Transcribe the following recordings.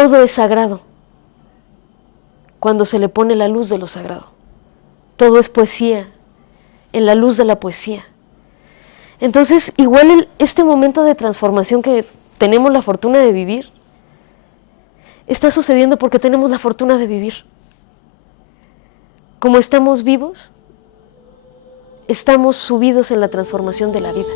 todo es sagrado cuando se le pone la luz de lo sagrado. Todo es poesía, en la luz de la poesía. Entonces, igual este momento de transformación que tenemos la fortuna de vivir, está sucediendo porque tenemos la fortuna de vivir. Como estamos vivos, estamos subidos en la transformación de la vida.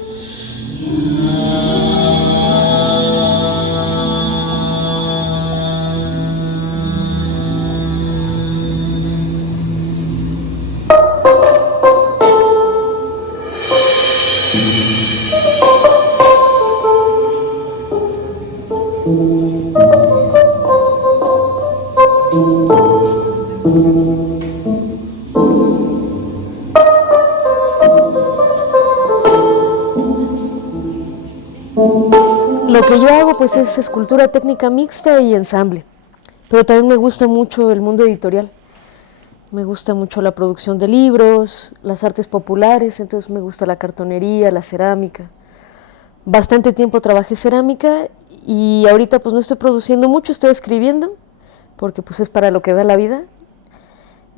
Lo que yo hago pues es escultura técnica mixta y ensamble, pero también me gusta mucho el mundo editorial. Me gusta mucho la producción de libros, las artes populares, entonces me gusta la cartonería, la cerámica. Bastante tiempo trabajé cerámica y ahorita pues no estoy produciendo mucho, estoy escribiendo, porque pues es para lo que da la vida,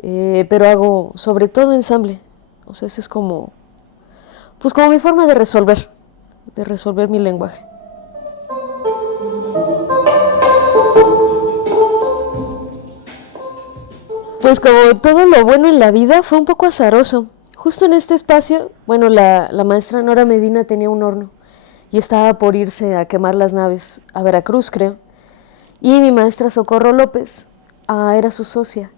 pero hago sobre todo ensamble. O sea, esa es como mi forma de resolver mi lenguaje. Pues como todo lo bueno en la vida fue un poco azaroso. Justo en este espacio, bueno, la maestra Nora Medina tenía un horno y estaba por irse a quemar las naves a Veracruz, creo. Y mi maestra Socorro López era su socia.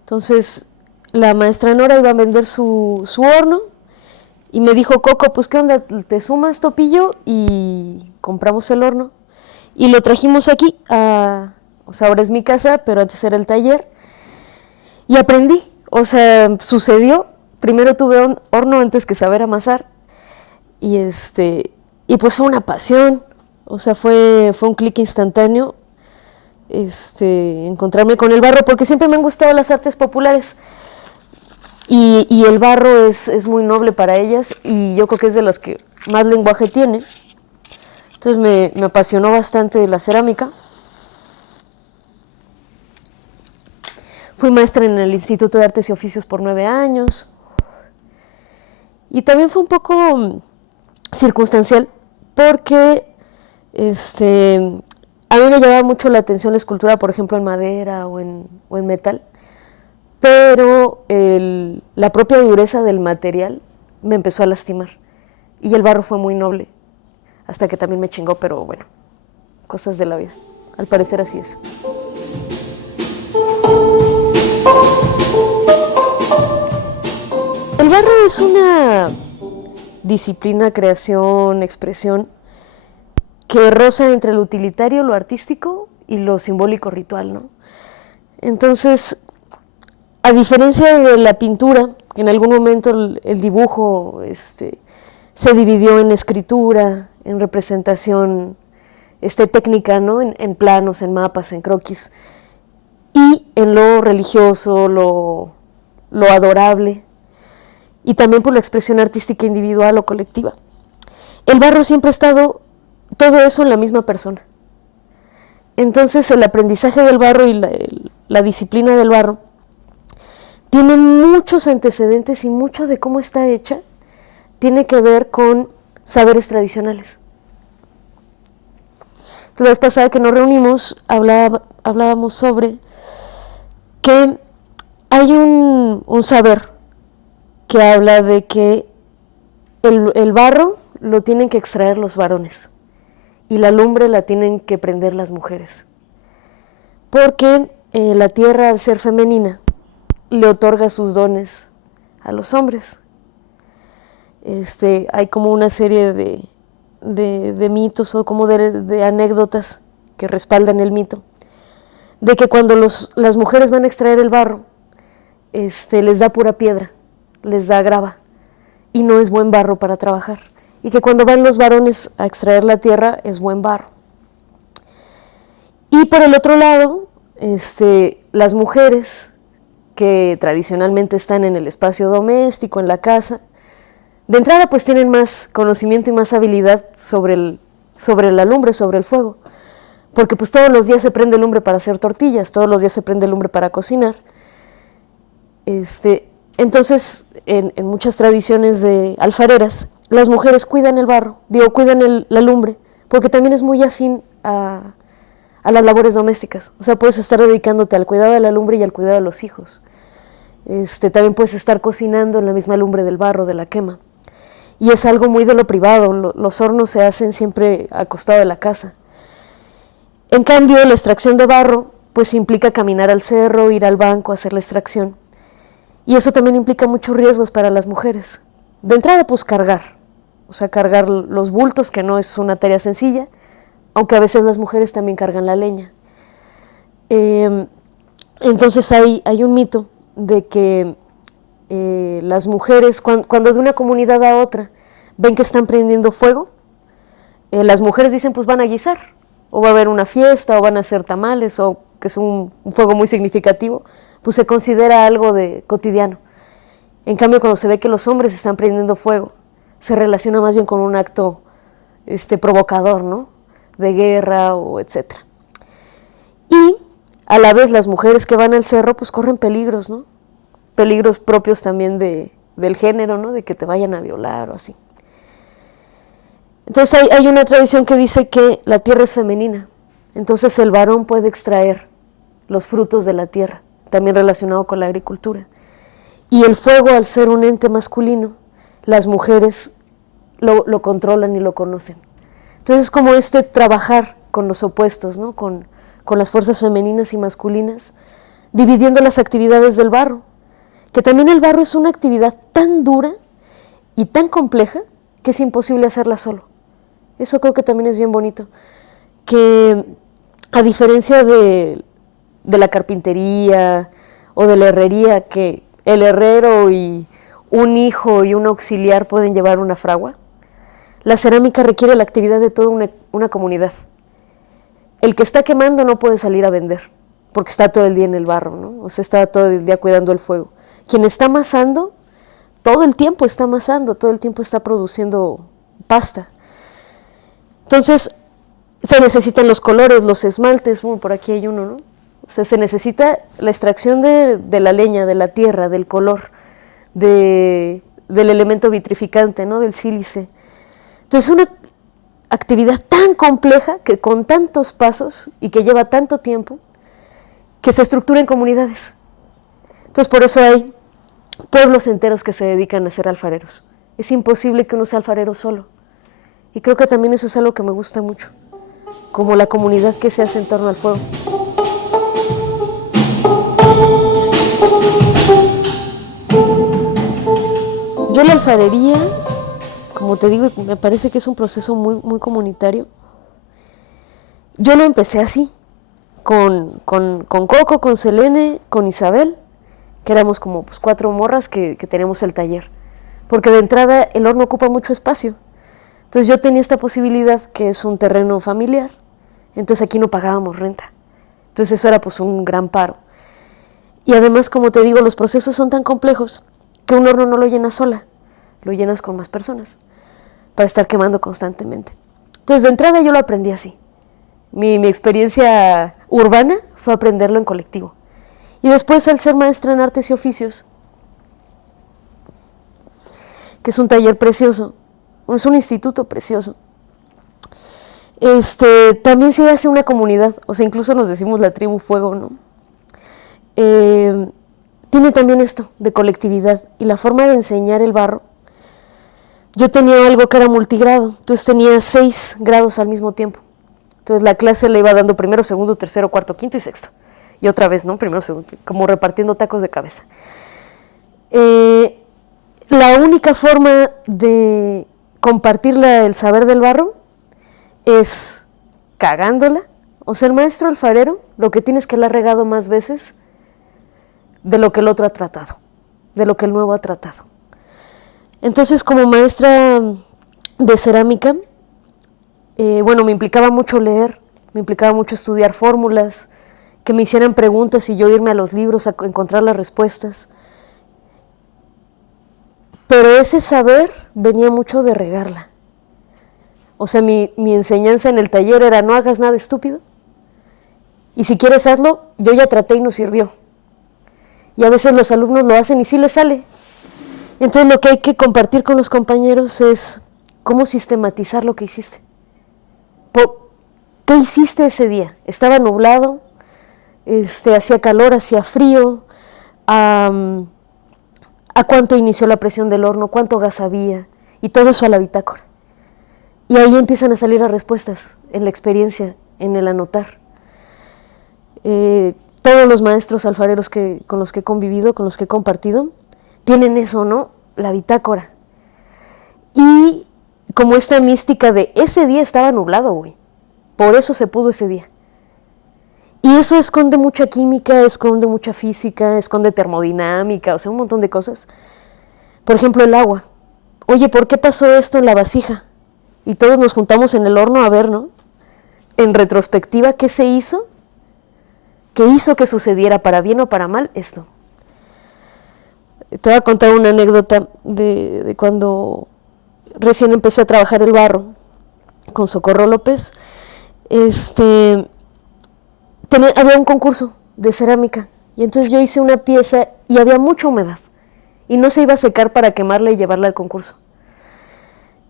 Entonces, la maestra Nora iba a vender su horno y me dijo, Coco, pues ¿qué onda? ¿Te sumas, Topillo? Y compramos el horno. Y lo trajimos aquí, o sea, ahora es mi casa, pero antes era el taller. Y aprendí, o sea, sucedió. Primero tuve un horno antes que saber amasar. Y pues fue una pasión, o sea, fue un clic instantáneo. Encontrarme con el barro, porque siempre me han gustado las artes populares y el barro es muy noble para ellas y yo creo que es de los que más lenguaje tiene. Entonces me apasionó bastante la cerámica. Fui maestra en el Instituto de Artes y Oficios por 9 años y también fue un poco circunstancial porque a mí me llamaba mucho la atención la escultura, por ejemplo, en madera o en metal, pero la propia dureza del material me empezó a lastimar y el barro fue muy noble, hasta que también me chingó, pero bueno, cosas de la vida, al parecer así es. El barro es una disciplina, creación, expresión que roza entre lo utilitario, lo artístico y lo simbólico ritual, ¿no? Entonces, a diferencia de la pintura, que en algún momento el dibujo se dividió en escritura, en representación técnica, ¿no? En planos, en mapas, en croquis, y en lo religioso, lo adorable, y también por la expresión artística individual o colectiva. El barro siempre ha estado todo eso en la misma persona. Entonces el aprendizaje del barro y la disciplina del barro tiene muchos antecedentes y mucho de cómo está hecha tiene que ver con saberes tradicionales. La vez pasada que nos reunimos hablábamos sobre que hay un saber que habla de que el barro lo tienen que extraer los varones y la lumbre la tienen que prender las mujeres, porque la tierra, al ser femenina, le otorga sus dones a los hombres. Hay como una serie de mitos o como de anécdotas que respaldan el mito, de que cuando las mujeres van a extraer el barro, les da pura piedra, les da grava, y no es buen barro para trabajar. Y que cuando van los varones a extraer la tierra, es buen barro. Y por el otro lado, las mujeres que tradicionalmente están en el espacio doméstico, en la casa, de entrada pues tienen más conocimiento y más habilidad sobre la lumbre, sobre el fuego. porque pues todos los días se prende lumbre para hacer tortillas, todos los días se prende lumbre para cocinar. Entonces, en muchas tradiciones de alfareras, las mujeres cuidan el barro, cuidan la lumbre, porque también es muy afín a las labores domésticas. O sea, puedes estar dedicándote al cuidado de la lumbre y al cuidado de los hijos. También puedes estar cocinando en la misma lumbre del barro, de la quema. Y es algo muy de lo privado, los hornos se hacen siempre al costado de la casa. En cambio, la extracción de barro, pues implica caminar al cerro, ir al banco, hacer la extracción. Y eso también implica muchos riesgos para las mujeres. De entrada, pues cargar. O sea, cargar los bultos, que no es una tarea sencilla, aunque a veces las mujeres también cargan la leña. Entonces hay un mito de que las mujeres, cuando de una comunidad a otra ven que están prendiendo fuego, las mujeres dicen pues van a guisar, o va a haber una fiesta, o van a hacer tamales, o que es un fuego muy significativo, pues se considera algo de cotidiano. En cambio, cuando se ve que los hombres están prendiendo fuego, se relaciona más bien con un acto provocador, ¿no? De guerra o etcétera. Y a la vez las mujeres que van al cerro pues corren peligros, ¿no? Peligros propios también del género, ¿no? De que te vayan a violar o así. Entonces hay una tradición que dice que la tierra es femenina, entonces el varón puede extraer los frutos de la tierra, también relacionado con la agricultura. Y el fuego, al ser un ente masculino, las mujeres lo controlan y lo conocen. Entonces es como trabajar con los opuestos, ¿no? Con las fuerzas femeninas y masculinas, dividiendo las actividades del barro, que también el barro es una actividad tan dura y tan compleja que es imposible hacerla solo. Eso creo que también es bien bonito, que a diferencia de la carpintería o de la herrería, que el herrero y un hijo y un auxiliar pueden llevar una fragua, la cerámica requiere la actividad de toda una comunidad. El que está quemando no puede salir a vender, porque está todo el día en el barro, ¿no? O sea, está todo el día cuidando el fuego. Quien está amasando, todo el tiempo está amasando, todo el tiempo está produciendo pasta. Entonces, se necesitan los colores, los esmaltes, bueno, por aquí hay uno, ¿no? O sea, se necesita la extracción de la leña, de la tierra, del color, del elemento vitrificante, ¿no? Del sílice. Entonces, es una actividad tan compleja, que con tantos pasos y que lleva tanto tiempo, que se estructura en comunidades. Entonces, por eso hay pueblos enteros que se dedican a ser alfareros. Es imposible que uno sea alfarero solo. Y creo que también eso es algo que me gusta mucho, como la comunidad que se hace en torno al fuego. Yo la alfarería, como te digo, me parece que es un proceso muy, muy comunitario. Yo lo empecé así, con Coco, con Selene, con Isabel, que éramos como 4 morras que teníamos el taller. Porque de entrada el horno ocupa mucho espacio. Entonces yo tenía esta posibilidad, que es un terreno familiar, entonces aquí no pagábamos renta. Entonces eso era un gran paro. Y además, como te digo, los procesos son tan complejos que un horno no lo llenas sola, lo llenas con más personas, para estar quemando constantemente. Entonces de entrada yo lo aprendí así. Mi experiencia urbana fue aprenderlo en colectivo. Y después, al ser maestra en artes y oficios, que es un taller precioso, es un instituto precioso, también se hace una comunidad, o sea, incluso nos decimos la tribu fuego, ¿no? Tiene también esto de colectividad y la forma de enseñar el barro. Yo tenía algo que era multigrado, entonces tenía 6 grados al mismo tiempo. Entonces la clase le iba dando primero, segundo, tercero, cuarto, quinto y sexto. Y otra vez, ¿no? Primero, segundo, como repartiendo tacos de cabeza. La única forma de compartir el saber del barro es cagándola. O sea, el maestro alfarero lo que tiene es que la ha regado más veces de lo que el otro ha tratado, de lo que el nuevo ha tratado. Entonces, como maestra de cerámica, me implicaba mucho leer, me implicaba mucho estudiar fórmulas, que me hicieran preguntas y yo irme a los libros a encontrar las respuestas. Pero ese saber venía mucho de regarla. O sea, mi enseñanza en el taller era: no hagas nada estúpido, Y si quieres hazlo, yo ya traté y no sirvió. Y a veces los alumnos lo hacen y sí les sale. Entonces lo que hay que compartir con los compañeros es cómo sistematizar lo que hiciste. ¿Qué hiciste ese día? ¿Estaba nublado? ¿Hacía calor? ¿Hacía frío? ¿A cuánto inició la presión del horno? ¿Cuánto gas había? Y todo eso a la bitácora. Y ahí empiezan a salir las respuestas en la experiencia, en el anotar. Todos los maestros alfareros con los que he convivido, con los que he compartido, tienen eso, ¿no? La bitácora. Y como esta mística de ese día estaba nublado, güey. Por eso se pudo ese día. Y eso esconde mucha química, esconde mucha física, esconde termodinámica, o sea, un montón de cosas. Por ejemplo, el agua. Oye, ¿por qué pasó esto en la vasija? Y todos nos juntamos en el horno a ver, ¿no? En retrospectiva, ¿qué se hizo? ¿Qué hizo que sucediera, para bien o para mal, esto? Te voy a contar una anécdota de cuando recién empecé a trabajar el barro con Socorro López. Había un concurso de cerámica y entonces yo hice una pieza y había mucha humedad y no se iba a secar para quemarla y llevarla al concurso.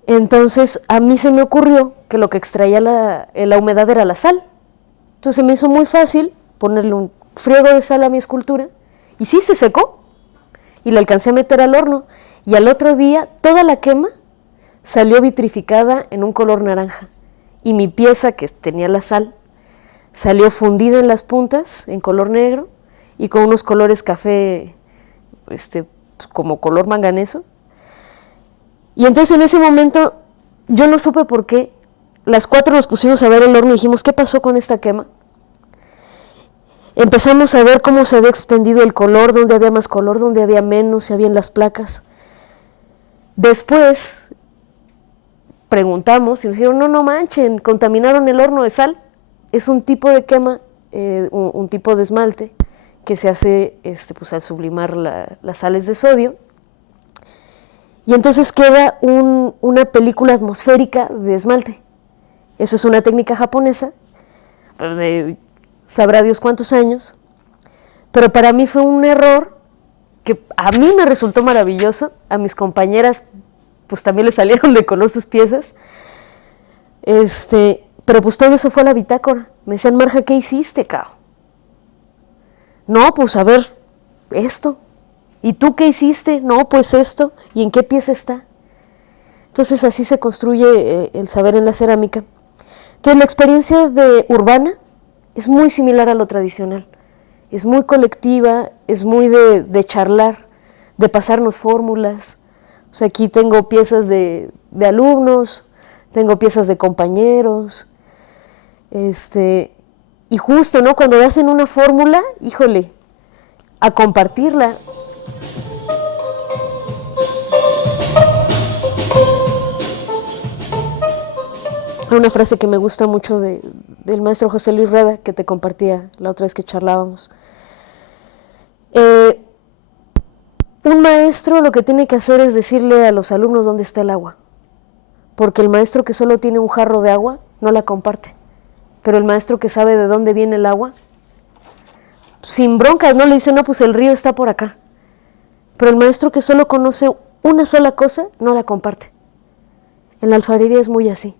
Entonces a mí se me ocurrió que lo que extraía la humedad era la sal. Entonces se me hizo muy fácil ponerle un friego de sal a mi escultura y sí, se secó y la alcancé a meter al horno y al otro día toda la quema salió vitrificada en un color naranja y mi pieza, que tenía la sal, salió fundida en las puntas en color negro y con unos colores café, como color manganeso. Y entonces en ese momento yo no supe por qué. Las 4 nos pusimos a ver el horno y dijimos, ¿qué pasó con esta quema? Empezamos a ver cómo se había extendido el color, dónde había más color, dónde había menos, si había en las placas. Después preguntamos y nos dijeron, no manchen, contaminaron el horno de sal. Es un tipo de quema, un tipo de esmalte que se hace al sublimar las sales de sodio. Y entonces queda una película atmosférica de esmalte. Eso es una técnica japonesa, de sabrá Dios cuántos años. Pero para mí fue un error que a mí me resultó maravilloso, a mis compañeras pues también le salieron de color sus piezas. Pero pues todo eso fue a la bitácora. Me decían, Marja, ¿qué hiciste, cao? No, pues a ver, esto. ¿Y tú qué hiciste? No, pues esto. ¿Y en qué pieza está? Entonces así se construye el saber en la cerámica. Entonces la experiencia urbana es muy similar a lo tradicional. Es muy colectiva, es muy de charlar, de pasarnos fórmulas. O sea, aquí tengo piezas de alumnos, tengo piezas de compañeros. Y justo, ¿no? Cuando hacen una fórmula, híjole, a compartirla. Una frase que me gusta mucho del maestro José Luis Reda, que te compartía la otra vez que charlábamos. Un maestro lo que tiene que hacer es decirle a los alumnos dónde está el agua, porque el maestro que solo tiene un jarro de agua no la comparte, pero el maestro que sabe de dónde viene el agua, sin broncas, no le dice, no, pues el río está por acá, pero el maestro que solo conoce una sola cosa no la comparte. En la alfarería es muy así.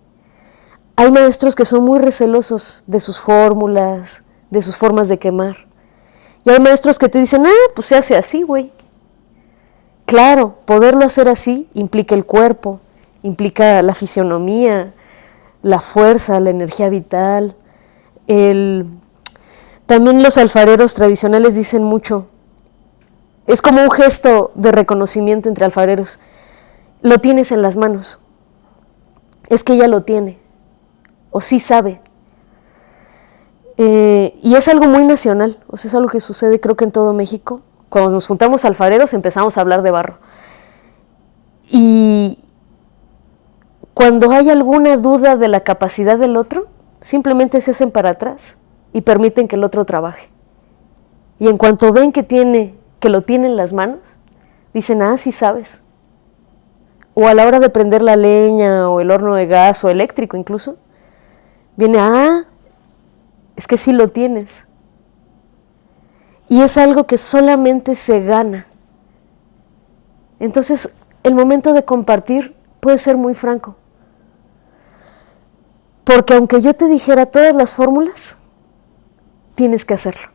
Hay maestros que son muy recelosos de sus fórmulas, de sus formas de quemar, y hay maestros que te dicen, pues se hace así, güey. Claro, poderlo hacer así implica el cuerpo, implica la fisionomía, la fuerza, la energía vital. También los alfareros tradicionales dicen mucho, es como un gesto de reconocimiento entre alfareros. Lo tienes en las manos, es que ella lo tiene, o sí sabe. Y es algo muy nacional, o sea, es algo que sucede creo que en todo México. Cuando nos juntamos alfareros empezamos a hablar de barro. Y cuando hay alguna duda de la capacidad del otro, simplemente se hacen para atrás y permiten que el otro trabaje. Y en cuanto ven que lo tiene en las manos, dicen, sí sabes. O a la hora de prender la leña o el horno de gas o eléctrico incluso, viene, es que sí lo tienes. Y es algo que solamente se gana. Entonces, el momento de compartir puede ser muy franco. Porque aunque yo te dijera todas las fórmulas, tienes que hacerlo.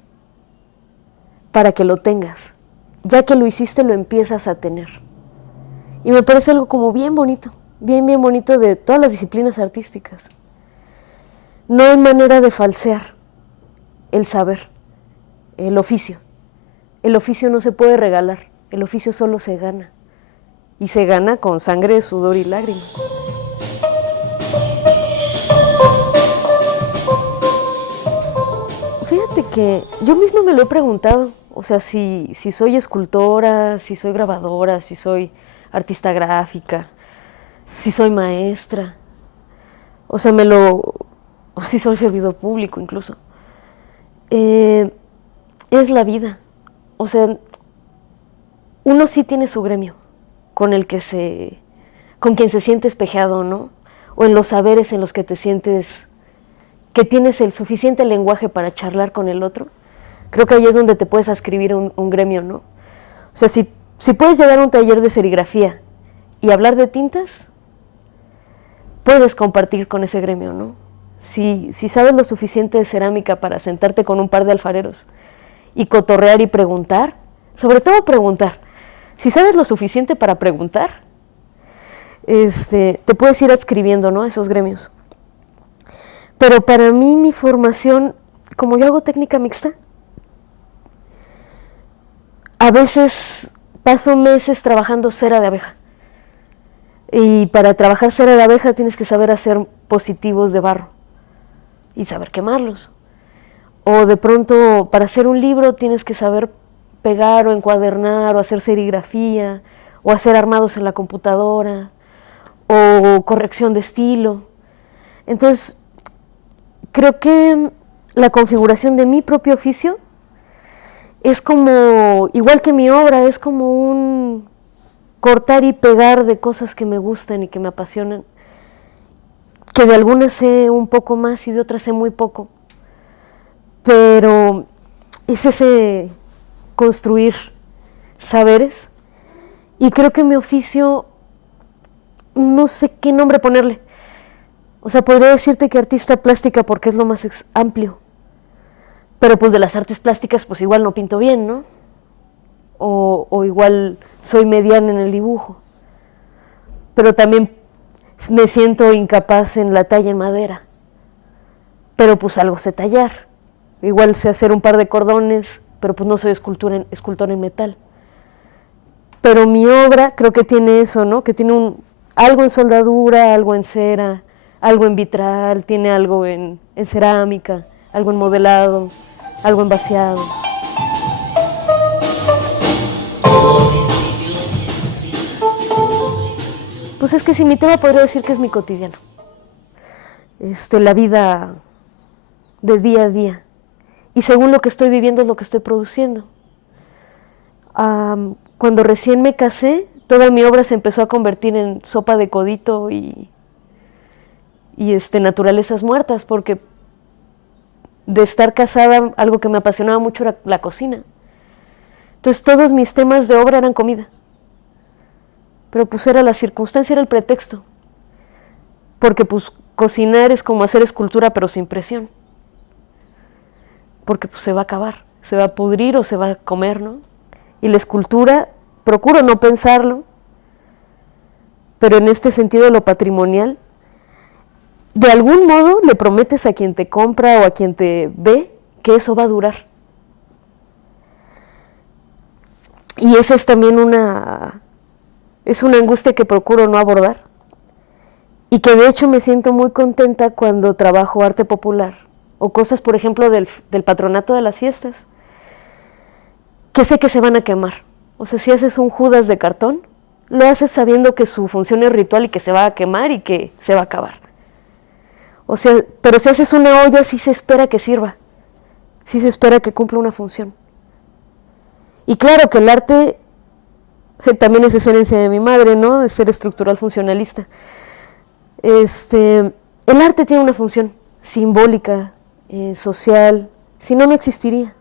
Para que lo tengas. Ya que lo hiciste, lo empiezas a tener. Y me parece algo como bien bonito, bien bonito de todas las disciplinas artísticas. No hay manera de falsear el saber, el oficio. El oficio no se puede regalar, el oficio solo se gana. Y se gana con sangre, sudor y lágrimas. Fíjate que yo misma me lo he preguntado, o sea, si soy escultora, si soy grabadora, si soy artista gráfica, si soy maestra, o sea, o si soy servidor público incluso. Es la vida, o sea, uno sí tiene su gremio con quien se siente espejado, ¿no? O en los saberes en los que te sientes, que tienes el suficiente lenguaje para charlar con el otro. Creo que ahí es donde te puedes adscribir un gremio, ¿no? O sea, si puedes llegar a un taller de serigrafía y hablar de tintas, puedes compartir con ese gremio, ¿no? Si sabes lo suficiente de cerámica para sentarte con un par de alfareros y cotorrear y preguntar, sobre todo preguntar. Si sabes lo suficiente para preguntar, te puedes ir adscribiendo, ¿no?, a esos gremios. Pero para mí, mi formación, como yo hago técnica mixta, a veces paso meses trabajando cera de abeja. Y para trabajar cera de abeja tienes que saber hacer positivos de barro y saber quemarlos. O de pronto, para hacer un libro tienes que saber pegar o encuadernar o hacer serigrafía o hacer armados en la computadora o corrección de estilo. Entonces, creo que la configuración de mi propio oficio es como, igual que mi obra, es como un cortar y pegar de cosas que me gustan y que me apasionan, que de algunas sé un poco más y de otras sé muy poco, pero es ese construir saberes, y creo que mi oficio, no sé qué nombre ponerle, o sea, podría decirte que artista plástica porque es lo más amplio, pero pues de las artes plásticas pues igual no pinto bien, ¿no? O igual soy mediana en el dibujo, pero también me siento incapaz en la talla en madera, pero pues algo sé tallar, igual sé hacer un par de cordones, pero pues no soy escultor en metal. Pero mi obra creo que tiene eso, ¿no? Que tiene algo en soldadura, algo en cera, algo en vitral, tiene algo en cerámica, algo en modelado, algo en vaciado. Pues es que si mi tema podría decir que es mi cotidiano, la vida de día a día, y según lo que estoy viviendo es lo que estoy produciendo. Cuando recién me casé, toda mi obra se empezó a convertir en sopa de codito y naturalezas muertas, porque de estar casada, algo que me apasionaba mucho era la cocina. Entonces todos mis temas de obra eran comida. Pero pues era la circunstancia, era el pretexto. Porque pues cocinar es como hacer escultura pero sin presión. Porque pues se va a acabar, se va a pudrir o se va a comer, ¿no? Y la escultura, procuro no pensarlo, pero en este sentido lo patrimonial, de algún modo le prometes a quien te compra o a quien te ve que eso va a durar. Y esa es también una angustia que procuro no abordar, y que de hecho me siento muy contenta cuando trabajo arte popular o cosas, por ejemplo, del patronato de las fiestas, que sé que se van a quemar. O sea, si haces un Judas de cartón, lo haces sabiendo que su función es ritual y que se va a quemar y que se va a acabar. O sea, pero si haces una olla, sí se espera que sirva, sí se espera que cumpla una función. Y claro que el arte también es esa herencia de mi madre, ¿no? De ser estructural funcionalista. El arte tiene una función simbólica, social, si no, no existiría.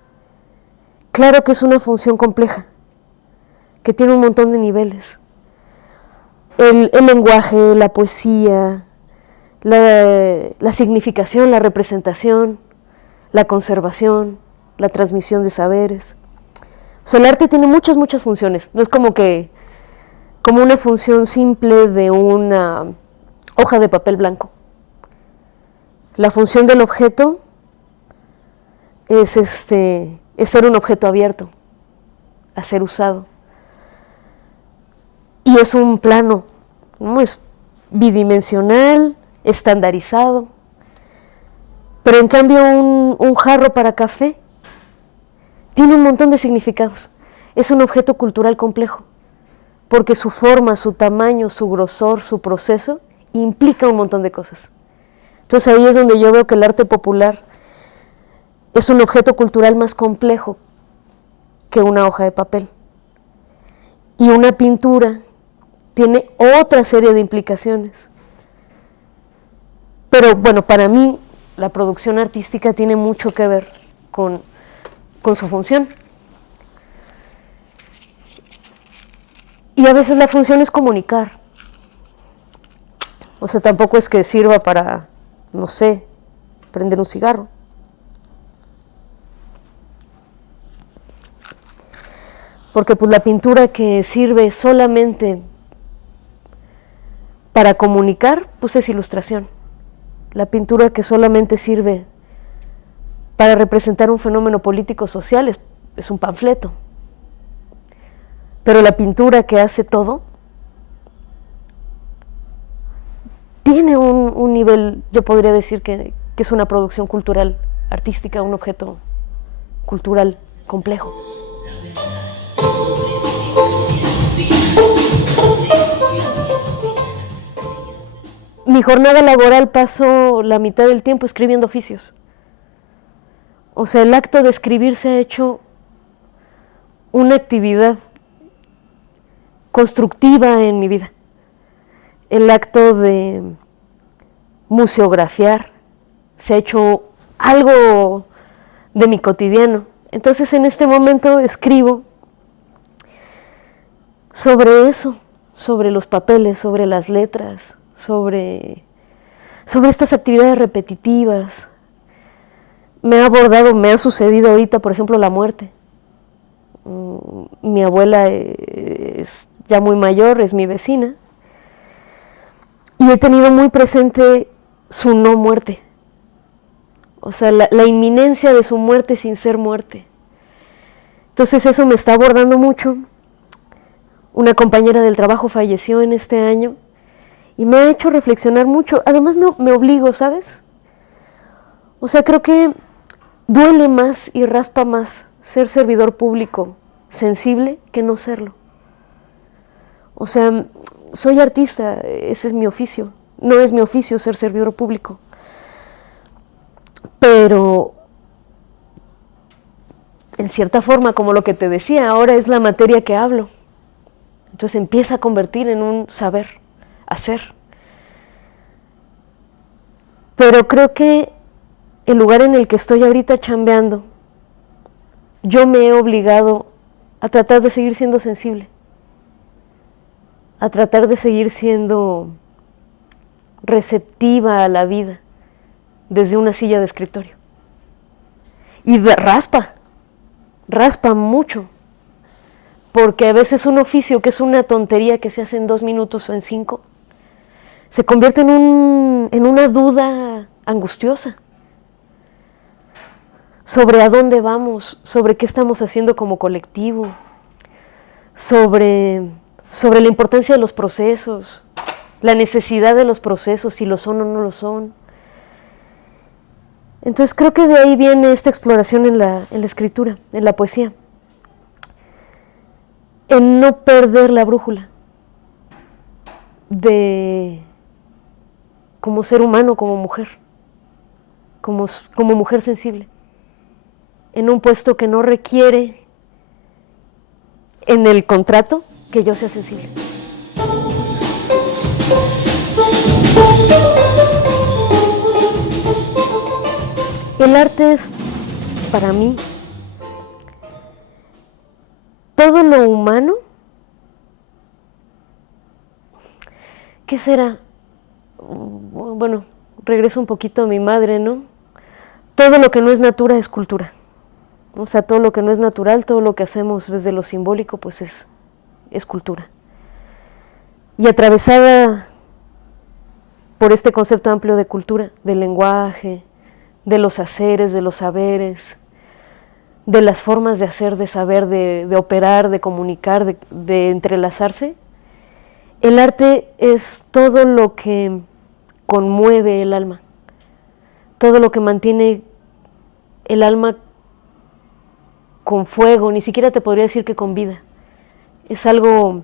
Claro que es una función compleja, que tiene un montón de niveles. El lenguaje, la poesía, la significación, la representación, la conservación, la transmisión de saberes. O sea, el arte tiene muchas, muchas funciones. No es como una función simple de una hoja de papel blanco. La función del objeto es ser un objeto abierto, a ser usado. Y es un plano, ¿no? Es bidimensional, estandarizado. Pero en cambio un jarro para café tiene un montón de significados. Es un objeto cultural complejo, porque su forma, su tamaño, su grosor, su proceso, implica un montón de cosas. Entonces ahí es donde yo veo que el arte popular es un objeto cultural más complejo que una hoja de papel. Y una pintura tiene otra serie de implicaciones. Pero bueno, para mí la producción artística tiene mucho que ver con su función. Y a veces la función es comunicar. O sea, tampoco es que sirva para, no sé, prender un cigarro. Porque pues la pintura que sirve solamente para comunicar, pues es ilustración. La pintura que solamente sirve para representar un fenómeno político-social es un panfleto. Pero la pintura que hace todo tiene un nivel, yo podría decir que es una producción cultural, artística, un objeto cultural complejo. Mi jornada laboral paso la mitad del tiempo escribiendo oficios. O sea, el acto de escribir se ha hecho una actividad constructiva en mi vida. El acto de museografiar se ha hecho algo de mi cotidiano. Entonces en este momento escribo sobre eso, sobre los papeles, sobre las letras, sobre estas actividades repetitivas. Me ha sucedido ahorita, por ejemplo, la muerte. Mi abuela es ya muy mayor, es mi vecina, y he tenido muy presente su no muerte. O sea, la inminencia de su muerte sin ser muerte. Entonces eso me está abordando mucho. Una compañera del trabajo falleció en este año y me ha hecho reflexionar mucho. Además me obligo, ¿sabes? O sea, creo que duele más y raspa más ser servidor público sensible que no serlo. O sea, soy artista, ese es mi oficio. No es mi oficio ser servidor público. Pero, en cierta forma, como lo que te decía, ahora es la materia que hablo. Entonces empieza a convertir en un saber, hacer. Pero creo que el lugar en el que estoy ahorita chambeando, yo me he obligado a tratar de seguir siendo sensible, a tratar de seguir siendo receptiva a la vida desde una silla de escritorio. Y raspa mucho, porque a veces un oficio que es una tontería que se hace en 2 minutos o en 5, se convierte en una duda angustiosa sobre a dónde vamos, sobre qué estamos haciendo como colectivo, sobre la importancia de los procesos, la necesidad de los procesos, si lo son o no lo son. Entonces creo que de ahí viene esta exploración en la escritura, en la poesía, en no perder la brújula de como ser humano, como mujer, como mujer sensible, en un puesto que no requiere en el contrato que yo sea sensible. El arte es, para mí, todo lo humano. ¿Qué será? Bueno, regreso un poquito a mi madre, ¿no? Todo lo que no es natura es cultura. O sea, todo lo que no es natural, todo lo que hacemos desde lo simbólico, pues es cultura. Y atravesada por este concepto amplio de cultura, del lenguaje, de los haceres, de los saberes, de las formas de hacer, de saber, de operar, de comunicar, de entrelazarse, el arte es todo lo que conmueve el alma, todo lo que mantiene el alma con fuego, ni siquiera te podría decir que con vida. Es algo,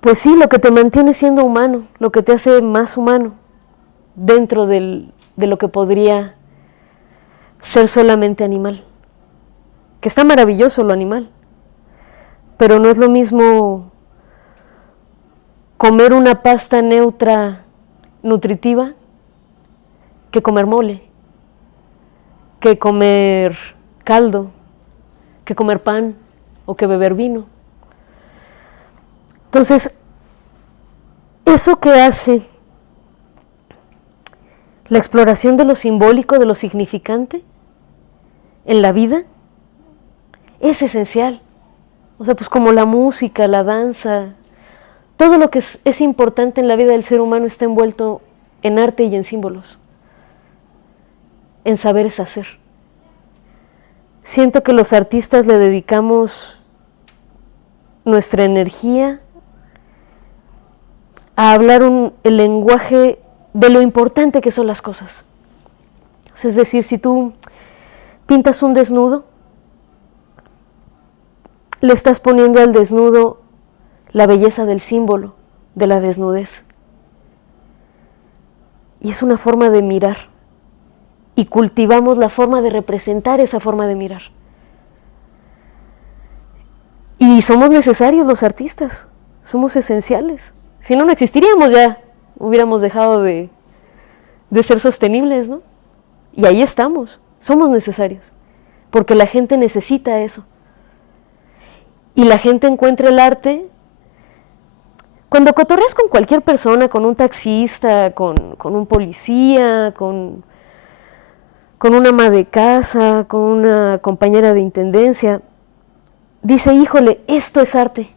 pues sí, lo que te mantiene siendo humano, lo que te hace más humano dentro de lo que podría ser solamente animal. Que está maravilloso lo animal, pero no es lo mismo comer una pasta neutra, nutritiva, que comer mole, que comer caldo, que comer pan o que beber vino. Entonces, eso que hace la exploración de lo simbólico, de lo significante en la vida, es esencial. O sea, pues como la música, la danza, todo lo que es importante en la vida del ser humano está envuelto en arte y en símbolos, en saberes hacer. Siento que los artistas le dedicamos nuestra energía a hablar el lenguaje de lo importante que son las cosas. O sea, es decir, si tú pintas un desnudo, le estás poniendo al desnudo la belleza del símbolo, de la desnudez. Y es una forma de mirar. Y cultivamos la forma de representar esa forma de mirar. Y somos necesarios los artistas, somos esenciales. Si no, no existiríamos ya, hubiéramos dejado de ser sostenibles, ¿no? Y ahí estamos, somos necesarios, porque la gente necesita eso. Y la gente encuentra el arte. Cuando cotorreas con cualquier persona, con un taxista, con un policía, con una ama de casa, con una compañera de intendencia, dice, híjole, esto es arte.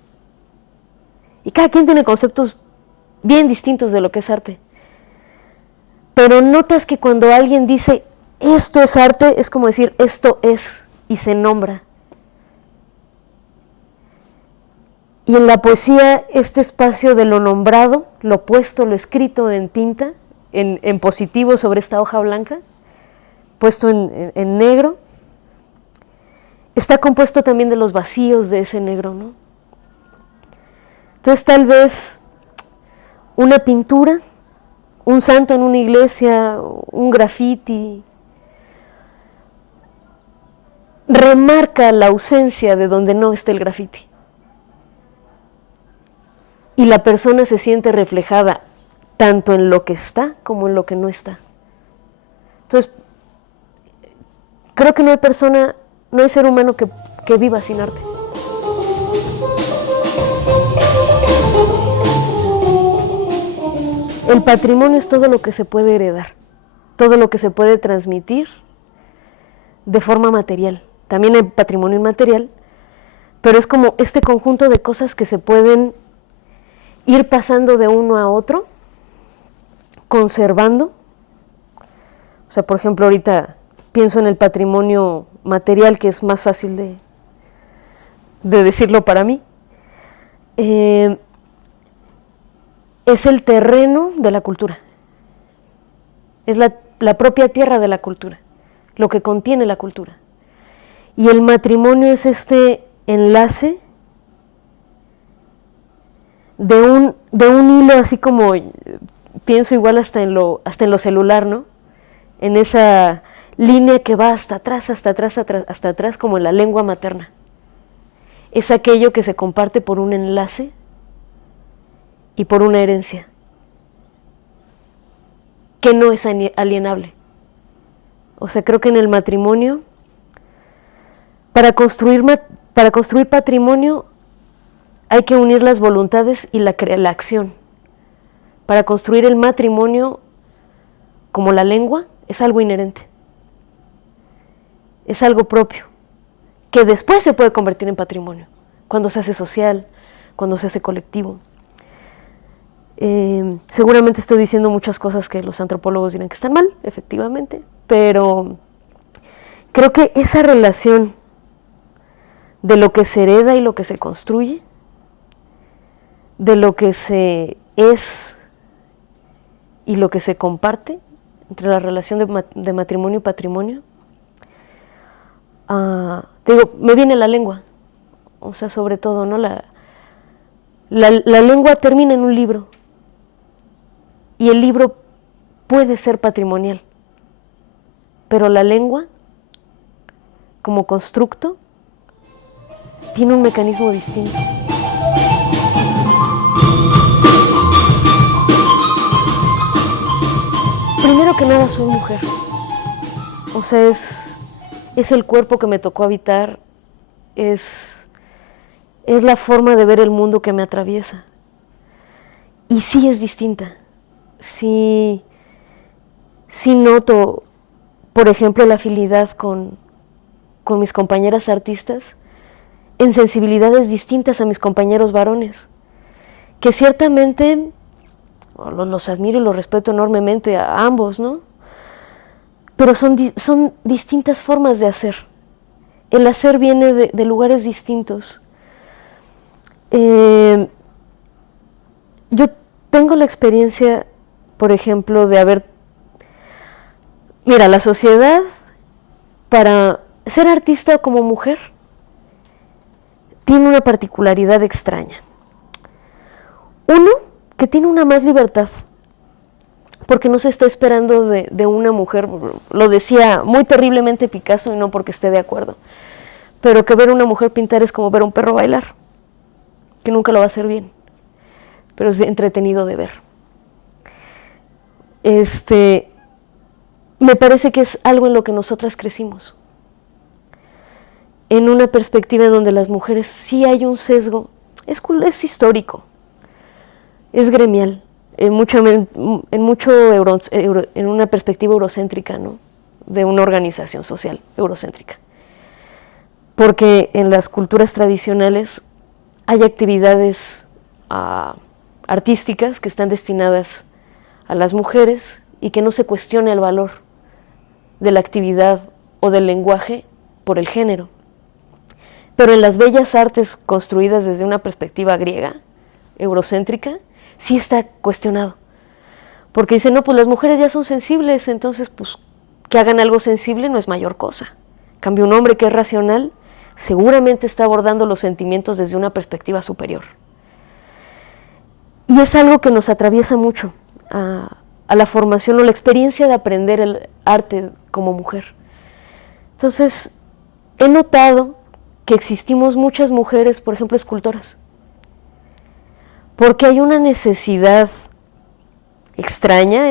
Y cada quien tiene conceptos bien distintos de lo que es arte. Pero notas que cuando alguien dice, esto es arte, es como decir, esto es, y se nombra. Y en la poesía, este espacio de lo nombrado, lo puesto, lo escrito en tinta, en positivo sobre esta hoja blanca, puesto en negro, está compuesto también de los vacíos de ese negro, ¿no? Entonces tal vez una pintura, un santo en una iglesia, un grafiti, remarca la ausencia de donde no está el grafiti. Y la persona se siente reflejada tanto en lo que está como en lo que no está. Entonces, creo que no hay persona, no hay ser humano que viva sin arte. El patrimonio es todo lo que se puede heredar, todo lo que se puede transmitir de forma material. También hay patrimonio inmaterial, pero es como este conjunto de cosas que se pueden ir pasando de uno a otro, conservando. O sea, por ejemplo, ahorita pienso en el patrimonio material, que es más fácil de decirlo para mí. Es el terreno de la cultura. Es la propia tierra de la cultura, lo que contiene la cultura. Y el matrimonio es este enlace de un hilo, así como pienso igual hasta en lo celular, ¿no? En esa línea que va hasta atrás, como en la lengua materna. Es aquello que se comparte por un enlace y por una herencia, que no es alienable. O sea, creo que en el matrimonio, para construir patrimonio, hay que unir las voluntades y la acción. Para construir el matrimonio, como la lengua, es algo inherente. Es algo propio, que después se puede convertir en patrimonio, cuando se hace social, cuando se hace colectivo. Seguramente estoy diciendo muchas cosas que los antropólogos dirán que están mal, efectivamente, pero creo que esa relación de lo que se hereda y lo que se construye, de lo que se es y lo que se comparte, entre la relación de matrimonio y patrimonio, te digo, me viene la lengua, o sea, sobre todo, ¿no? La lengua termina en un libro, y el libro puede ser patrimonial, pero la lengua, como constructo, tiene un mecanismo distinto. Primero que nada, soy mujer, o sea, es el cuerpo que me tocó habitar, es la forma de ver el mundo que me atraviesa. Y sí es distinta. Sí noto, por ejemplo, la afinidad con mis compañeras artistas en sensibilidades distintas a mis compañeros varones, que ciertamente los admiro y los respeto enormemente a ambos, ¿no? Pero son distintas formas de hacer. El hacer viene de lugares distintos. Yo tengo la experiencia, por ejemplo, de haber... Mira, la sociedad, para ser artista como mujer, tiene una particularidad extraña. Uno, que tiene una más libertad, porque no se está esperando de una mujer, lo decía muy terriblemente Picasso, y no porque esté de acuerdo, pero que ver a una mujer pintar es como ver a un perro bailar, que nunca lo va a hacer bien, pero es entretenido de ver. Me parece que es algo en lo que nosotras crecimos, en una perspectiva en donde las mujeres sí hay un sesgo, es histórico, es gremial, en una perspectiva eurocéntrica, ¿no? De una organización social eurocéntrica. Porque en las culturas tradicionales hay actividades artísticas que están destinadas a las mujeres y que no se cuestiona el valor de la actividad o del lenguaje por el género. Pero en las bellas artes construidas desde una perspectiva griega, eurocéntrica, sí está cuestionado. Porque dicen, no, pues las mujeres ya son sensibles, entonces pues que hagan algo sensible no es mayor cosa. En cambio, un hombre que es racional seguramente está abordando los sentimientos desde una perspectiva superior. Y es algo que nos atraviesa mucho a la formación o la experiencia de aprender el arte como mujer. Entonces, he notado que existimos muchas mujeres, por ejemplo, escultoras, porque hay una necesidad extraña,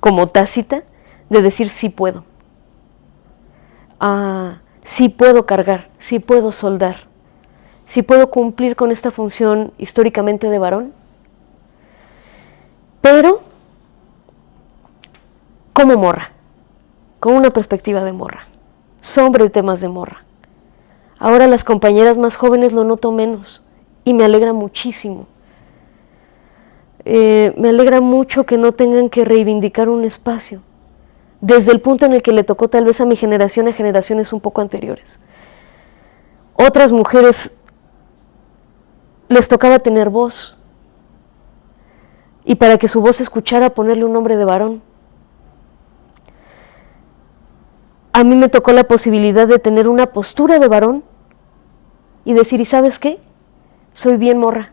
como tácita, de decir sí puedo. Sí puedo cargar, sí puedo soldar, sí puedo cumplir con esta función históricamente de varón, pero como morra, con una perspectiva de morra, sobre temas de morra. Ahora las compañeras más jóvenes lo noto menos y me alegra muchísimo. Me alegra mucho que no tengan que reivindicar un espacio desde el punto en el que le tocó tal vez a mi generación, a generaciones un poco anteriores. Otras mujeres les tocaba tener voz y para que su voz se escuchara ponerle un nombre de varón. A mí me tocó la posibilidad de tener una postura de varón y decir, ¿y sabes qué? Soy bien morra.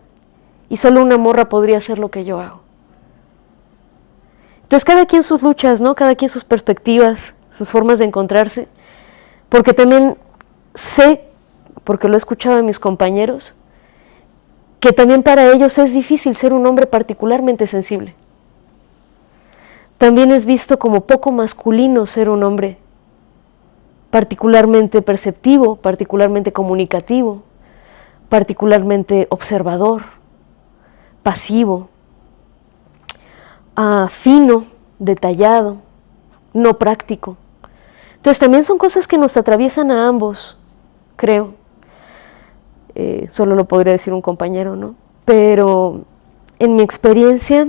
Y solo una morra podría hacer lo que yo hago. Entonces cada quien sus luchas, ¿no? Cada quien sus perspectivas, sus formas de encontrarse, porque también sé, porque lo he escuchado de mis compañeros, que también para ellos es difícil ser un hombre particularmente sensible. También es visto como poco masculino ser un hombre, particularmente perceptivo, particularmente comunicativo, particularmente observador, pasivo, fino, detallado, no práctico. Entonces también son cosas que nos atraviesan a ambos, creo. Solo lo podría decir un compañero, ¿no? Pero en mi experiencia,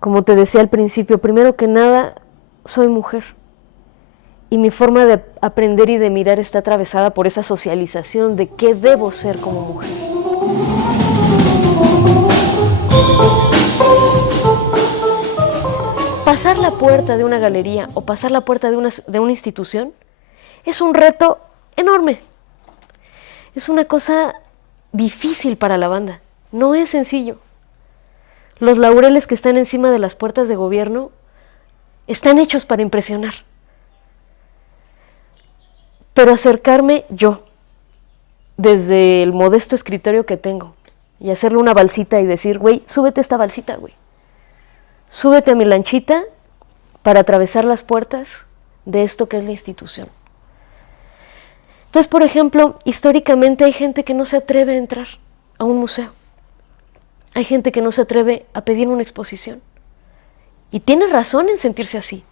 como te decía al principio, primero que nada, soy mujer. Y mi forma de aprender y de mirar está atravesada por esa socialización de qué debo ser como mujer. Pasar la puerta de una galería o pasar la puerta de una institución es un reto enorme. Es una cosa difícil para la banda, no es sencillo. Los laureles que están encima de las puertas de gobierno están hechos para impresionar. Pero acercarme yo, desde el modesto escritorio que tengo, y hacerle una balsita y decir, güey, súbete a esta balsita, güey. Súbete a mi lanchita para atravesar las puertas de esto que es la institución. Entonces, por ejemplo, históricamente hay gente que no se atreve a entrar a un museo. Hay gente que no se atreve a pedir una exposición. Y tiene razón en sentirse así.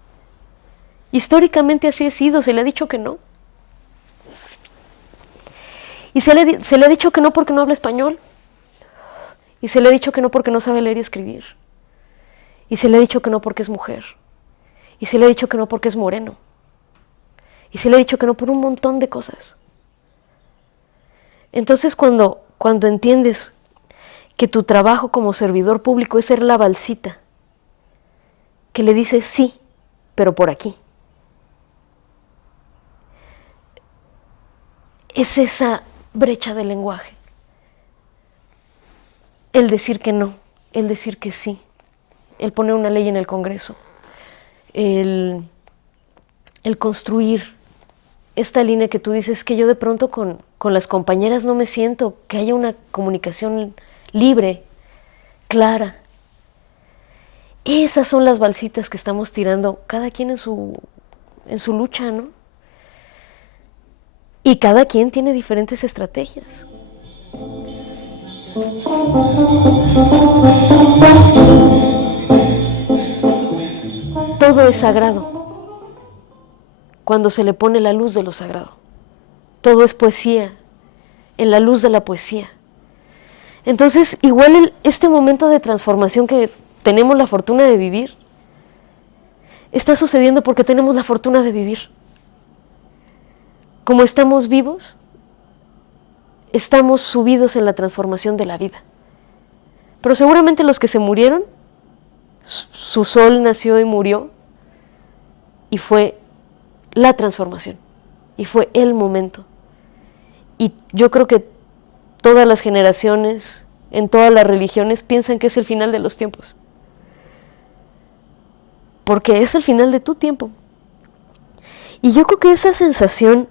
Históricamente así ha sido, se le ha dicho que no. Y se le ha dicho que no porque no habla español. Y se le ha dicho que no porque no sabe leer y escribir. Y se le ha dicho que no porque es mujer. Y se le ha dicho que no porque es moreno. Y se le ha dicho que no por un montón de cosas. Entonces cuando entiendes que tu trabajo como servidor público es ser la balsita que le dice sí, pero por aquí. Es esa brecha de lenguaje. El decir que no, el decir que sí, el poner una ley en el Congreso, el construir esta línea que tú dices, que yo de pronto con las compañeras no me siento, que haya una comunicación libre, clara. Esas son las balsitas que estamos tirando, cada quien en su lucha, ¿no? Y cada quien tiene diferentes estrategias. Todo es sagrado cuando se le pone la luz de lo sagrado. Todo es poesía, en la luz de la poesía. Entonces, igual este momento de transformación que tenemos la fortuna de vivir, está sucediendo porque tenemos la fortuna de vivir. Como estamos vivos, estamos subidos en la transformación de la vida. Pero seguramente los que se murieron, su sol nació y murió, y fue la transformación, y fue el momento. Y yo creo que todas las generaciones, en todas las religiones, piensan que es el final de los tiempos. Porque es el final de tu tiempo. Y yo creo que esa sensación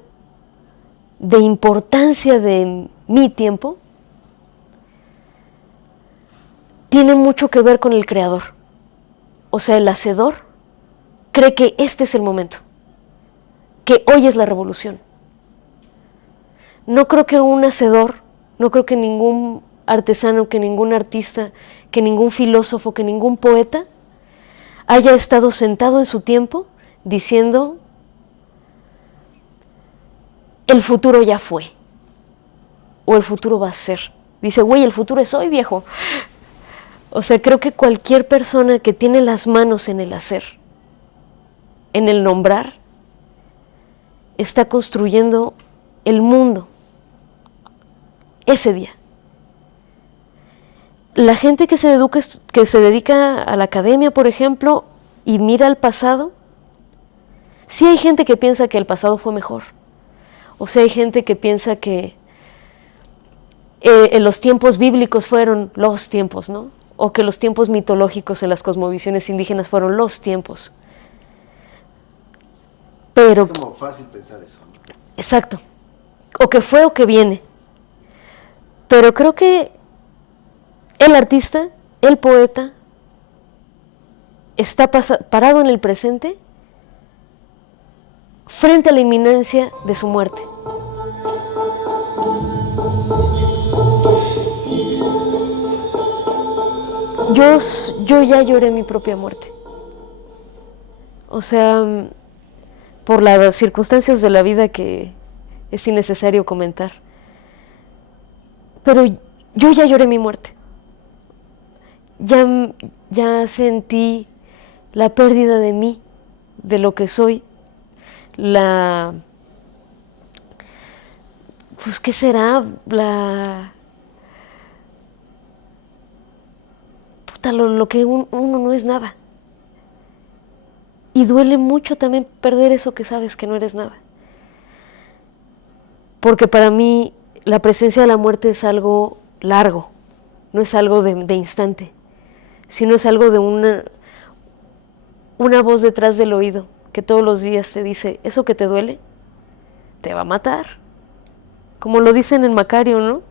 de importancia de mi tiempo tiene mucho que ver con el creador. O sea, el hacedor cree que este es el momento, que hoy es la revolución. No creo que un hacedor, no creo que ningún artesano, que ningún artista, que ningún filósofo, que ningún poeta haya estado sentado en su tiempo diciendo, el futuro ya fue, o el futuro va a ser. Dice, güey, el futuro es hoy, viejo. O sea, creo que cualquier persona que tiene las manos en el hacer, en el nombrar, está construyendo el mundo ese día. La gente que se dedica a la academia, por ejemplo, y mira al pasado, sí hay gente que piensa que el pasado fue mejor. O sea, hay gente que piensa que en los tiempos bíblicos fueron los tiempos, ¿no? O que los tiempos mitológicos en las cosmovisiones indígenas fueron los tiempos. Pero, es como fácil pensar eso, ¿no? Exacto. O que fue o que viene. Pero creo que el artista, el poeta, está parado en el presente frente a la inminencia de su muerte. Yo ya lloré mi propia muerte. O sea, por las circunstancias de la vida que es innecesario comentar. Pero yo ya lloré mi muerte. Ya sentí la pérdida de mí, de lo que soy, pues ¿qué será? Lo que uno no es nada. Y duele mucho también perder eso que sabes que no eres nada. Porque para mí la presencia de la muerte es algo largo, no es algo de instante, sino es algo de una voz detrás del oído que todos los días te dice, eso que te duele, te va a matar. Como lo dicen en Macario, ¿no?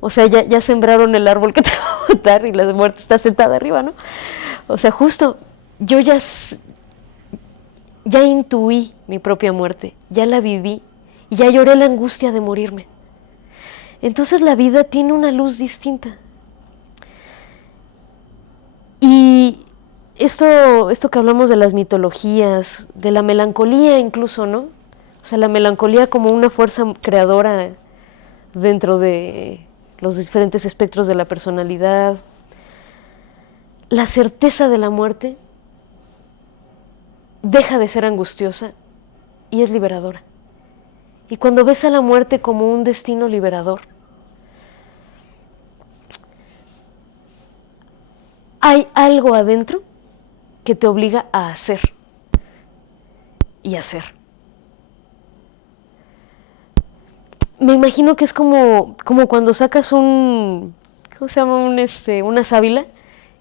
O sea, ya sembraron el árbol que te va a matar y la muerte está sentada arriba, ¿no? O sea, justo, yo ya intuí mi propia muerte, ya la viví y ya lloré la angustia de morirme. Entonces la vida tiene una luz distinta. Y esto que hablamos de las mitologías, de la melancolía incluso, ¿no? O sea, la melancolía como una fuerza creadora dentro de los diferentes espectros de la personalidad. La certeza de la muerte deja de ser angustiosa y es liberadora. Y cuando ves a la muerte como un destino liberador, hay algo adentro que te obliga a hacer y hacer. Me imagino que es como cuando sacas ¿cómo se llama? Una sábila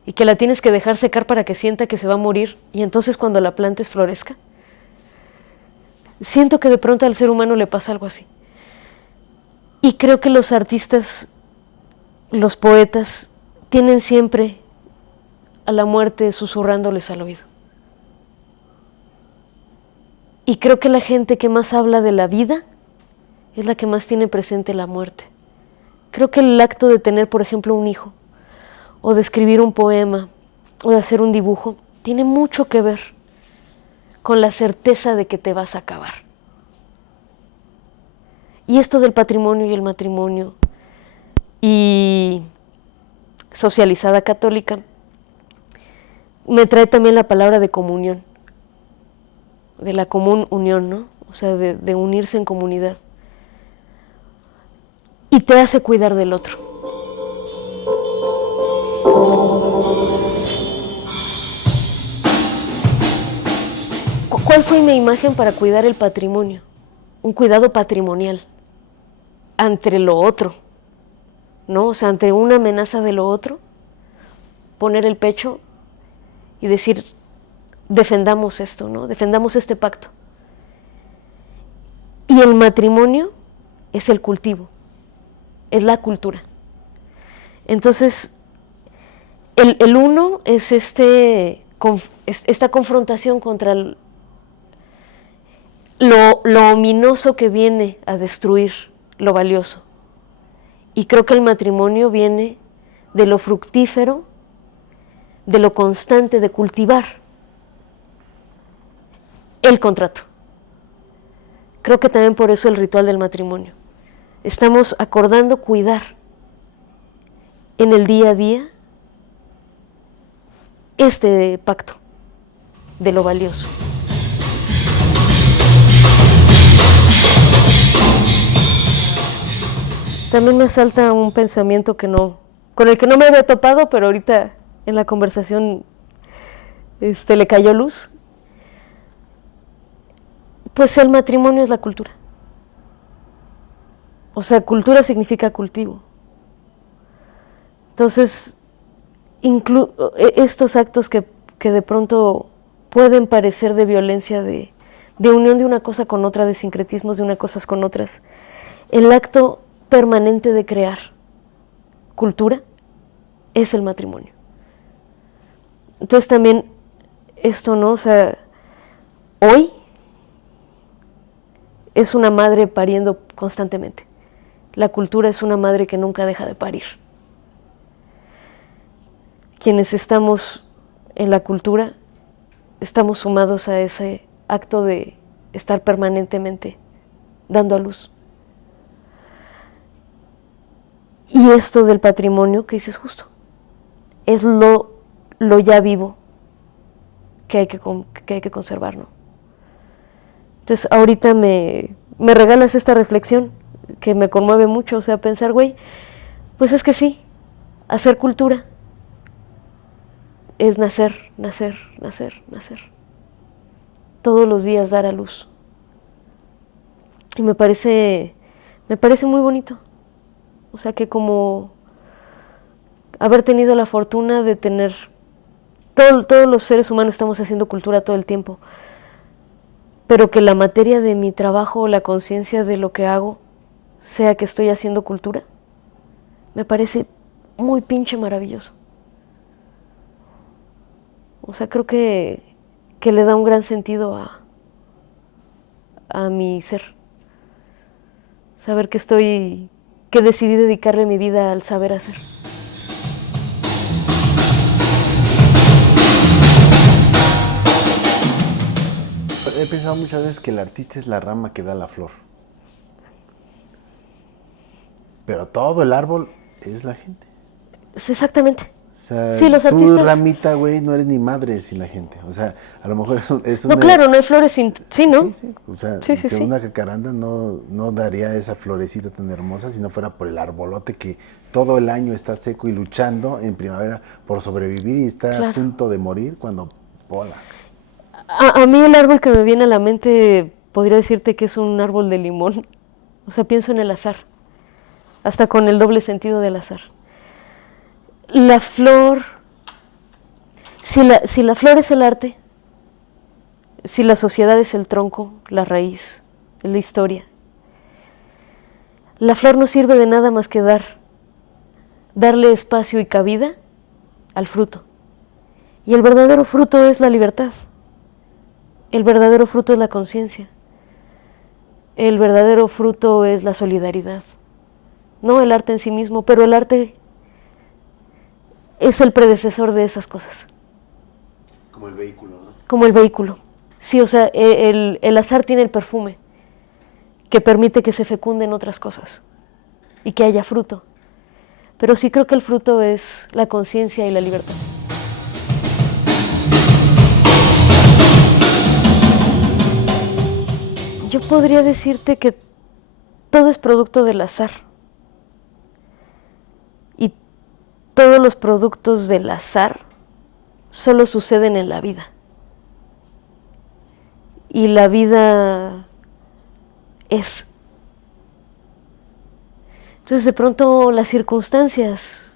y que la tienes que dejar secar para que sienta que se va a morir y entonces cuando la plantes florezca. Siento que de pronto al ser humano le pasa algo así. Y creo que los artistas, los poetas, tienen siempre a la muerte susurrándoles al oído. Y creo que la gente que más habla de la vida es la que más tiene presente la muerte. Creo que el acto de tener, por ejemplo, un hijo, o de escribir un poema, o de hacer un dibujo, tiene mucho que ver con la certeza de que te vas a acabar. Y esto del patrimonio y el matrimonio, y socializada católica, me trae también la palabra de comunión, de la común unión, ¿no? O sea, de unirse en comunidad. Y te hace cuidar del otro. ¿Cuál fue mi imagen para cuidar el patrimonio? Un cuidado patrimonial ante lo otro, ¿no? O sea, ante una amenaza de lo otro, poner el pecho y decir, defendamos esto, ¿no? Defendamos este pacto. Y el matrimonio es el cultivo, es la cultura. Entonces, el uno es esta confrontación contra lo ominoso que viene a destruir lo valioso. Y creo que el matrimonio viene de lo fructífero, de lo constante, de cultivar el contrato. Creo que también por eso el ritual del matrimonio. Estamos acordando cuidar en el día a día este pacto de lo valioso. También me salta un pensamiento con el que no me había topado, pero ahorita en la conversación le cayó luz. Pues el matrimonio es la cultura. O sea, cultura significa cultivo. Entonces, estos actos que de pronto pueden parecer de violencia, de unión de una cosa con otra, de sincretismos de unas cosas con otras, el acto permanente de crear cultura es el matrimonio. Entonces también esto, ¿no? O sea, hoy es una madre pariendo constantemente. La cultura es una madre que nunca deja de parir. Quienes estamos en la cultura estamos sumados a ese acto de estar permanentemente dando a luz. Y esto del patrimonio que dices justo, es lo ya vivo que hay que conservar, ¿no? Entonces ahorita me regalas esta reflexión que me conmueve mucho, o sea, pensar, güey, pues es que sí, hacer cultura es nacer, nacer, nacer, nacer. Todos los días dar a luz. Y me parece muy bonito. O sea, que como haber tenido la fortuna de tener, todos los seres humanos estamos haciendo cultura todo el tiempo, pero que la materia de mi trabajo, la conciencia de lo que hago, sea que estoy haciendo cultura, me parece muy pinche maravilloso. O sea, creo que le da un gran sentido a mi ser. Saber que decidí dedicarle mi vida al saber hacer. He pensado muchas veces que el artista es la rama que da la flor. Pero todo el árbol es la gente. Exactamente. O sea, sí, los tú, artistas... ramita, güey, no eres ni madre sin la gente. O sea, a lo mejor es una... No, claro, no hay flores sin... Sí, ¿no? Sí. O sea, Sí. una jacaranda no daría esa florecita tan hermosa si no fuera por el arbolote que todo el año está seco y luchando en primavera por sobrevivir y está Claro. a punto de morir cuando pola. A mí el árbol que me viene a la mente, podría decirte que es un árbol de limón. O sea, pienso en el azar. Hasta con el doble sentido del azar. La flor, si la flor es el arte, si la sociedad es el tronco, la raíz, la historia, la flor no sirve de nada más que darle espacio y cabida al fruto. Y el verdadero fruto es la libertad. El verdadero fruto es la conciencia. El verdadero fruto es la solidaridad. No el arte en sí mismo, pero el arte es el predecesor de esas cosas. Como el vehículo, ¿no? Como el vehículo. Sí, o sea, el azar tiene el perfume que permite que se fecunden otras cosas y que haya fruto. Pero sí creo que el fruto es la conciencia y la libertad. Yo podría decirte que todo es producto del azar. Y todos los productos del azar solo suceden en la vida. Y la vida es. Entonces de pronto las circunstancias,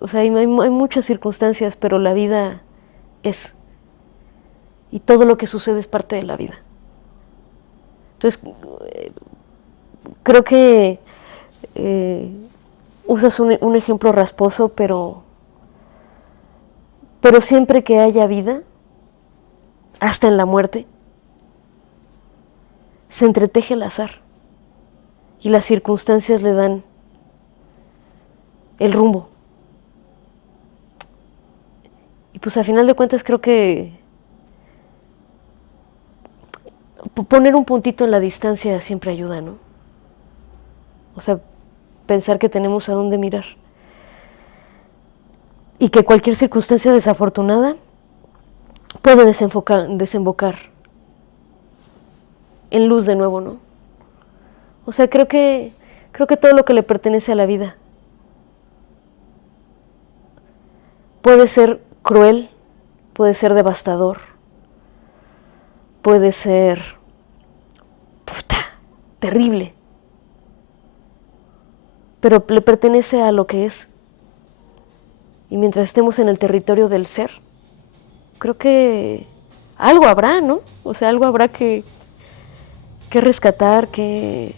o sea, hay muchas circunstancias, pero la vida es. Y todo lo que sucede es parte de la vida. Entonces, creo que usas un ejemplo rasposo, pero siempre que haya vida, hasta en la muerte, se entreteje el azar y las circunstancias le dan el rumbo. Y pues a final de cuentas creo que poner un puntito en la distancia siempre ayuda, ¿no? O sea, pensar que tenemos a dónde mirar. Y que cualquier circunstancia desafortunada puede desembocar en luz de nuevo, ¿no? O sea, creo que todo lo que le pertenece a la vida puede ser cruel, puede ser devastador, puede ser terrible, pero le pertenece a lo que es. Y mientras estemos en el territorio del ser, creo que algo habrá, ¿no? O sea, algo habrá que rescatar, que...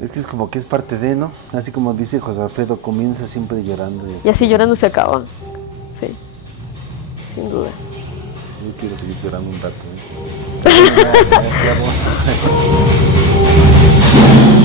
Es que es como que es parte de, ¿no? Así como dice José Alfredo, comienza siempre llorando. Y así llorando se acaba. Sí, sin duda. quiero seguir llorando un rato. ¿Eh? Pero bueno, ya, ya, ya vamos.